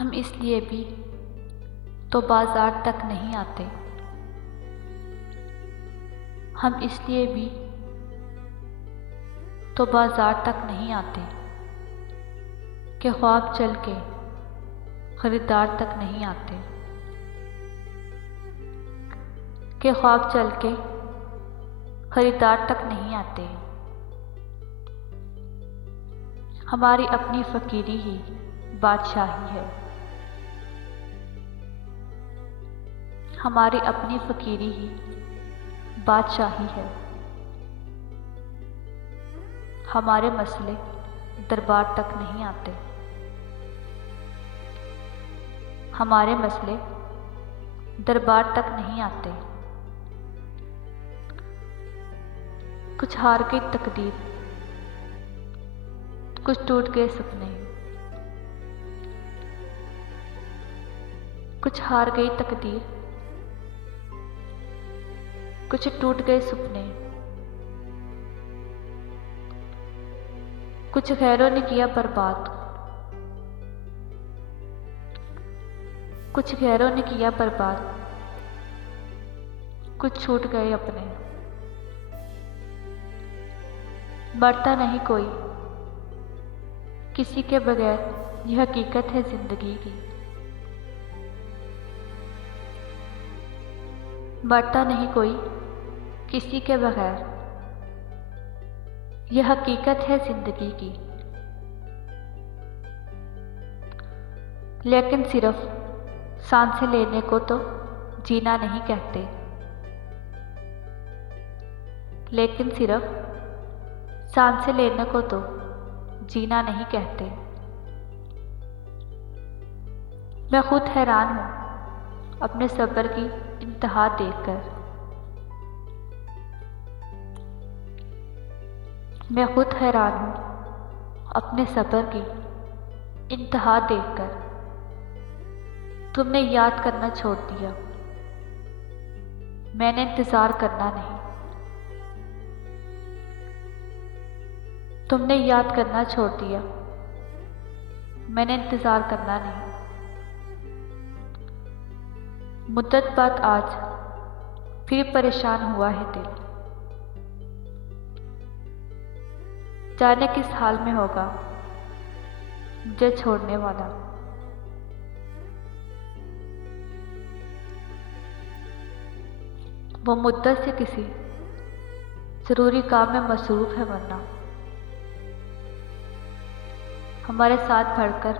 ہم اس لیے بھی تو بازار تک نہیں آتے، ہم اس لیے بھی تو بازار تک نہیں آتے کہ خواب چل کے خریدار تک نہیں آتے، کہ خواب چل کے خریدار تک نہیں آتے۔ ہماری اپنی فقیری ہی بادشاہی ہے، ہماری اپنی فقیری ہی بادشاہی ہے۔ ہمارے مسئلے دربار تک نہیں آتے، ہمارے مسئلے دربار تک نہیں آتے۔ کچھ ہار گئی تقدیر، کچھ ٹوٹ گئے سپنے، کچھ ہار گئی تقدیر، کچھ ٹوٹ گئے سپنے، کچھ غیروں نے کیا برباد، کچھ غیروں نے کیا برباد، کچھ چھوٹ گئے اپنے۔ مرتا نہیں کوئی کسی کے بغیر، یہ حقیقت ہے زندگی کی۔ مرتا نہیں کوئی کسی کے بغیر، یہ حقیقت ہے زندگی کی۔ لیکن صرف سانسیں لینے کو تو جینا نہیں کہتے، لیکن صرف سانسیں لینے کو تو جینا نہیں کہتے۔ میں خود حیران ہوں اپنے صبر کی انتہا دیکھ کر، میں خود حیران ہوں اپنے صبر کی انتہا دیکھ کر۔ تم نے یاد کرنا چھوڑ دیا، میں نے انتظار کرنا نہیں۔ تم نے یاد کرنا چھوڑ دیا، میں نے انتظار کرنا نہیں۔ مدت بعد آج پھر پریشان ہوا ہے دل، جانے کس حال میں ہوگا مجھے چھوڑنے والا۔ وہ مدت سے کسی ضروری کام میں مصروف ہے، ورنہ ہمارے ساتھ بڑھ کر